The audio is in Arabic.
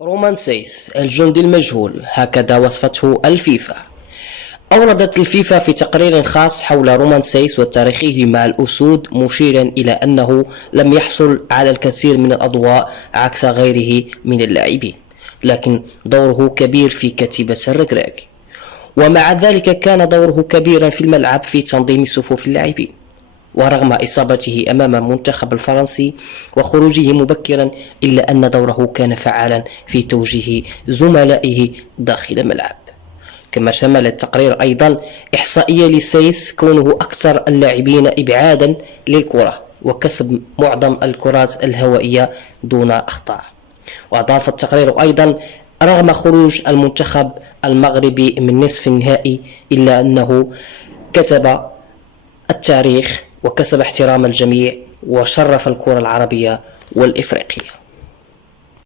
رومان سيس الجندي المجهول، هكذا وصفته الفيفا. أوردت الفيفا في تقرير خاص حول رومان سيس وتاريخه مع الأسود، مشيرا إلى أنه لم يحصل على الكثير من الأضواء عكس غيره من اللاعبين، لكن دوره كبير في كتيبة الركراك، ومع ذلك كان دوره كبيرا في الملعب في تنظيم صفوف اللاعبين. ورغم إصابته أمام المنتخب الفرنسي وخروجه مبكرا، إلا أن دوره كان فعالا في توجيه زملائه داخل الملعب. كما شمل التقرير أيضا إحصائية لسيس كونه أكثر اللاعبين إبعادا للكرة وكسب معظم الكرات الهوائية دون أخطاء. وأضاف التقرير أيضا رغم خروج المنتخب المغربي من نصف النهائي، إلا أنه كتب التاريخ وكسب احترام الجميع وشرف الكرة العربية والإفريقية.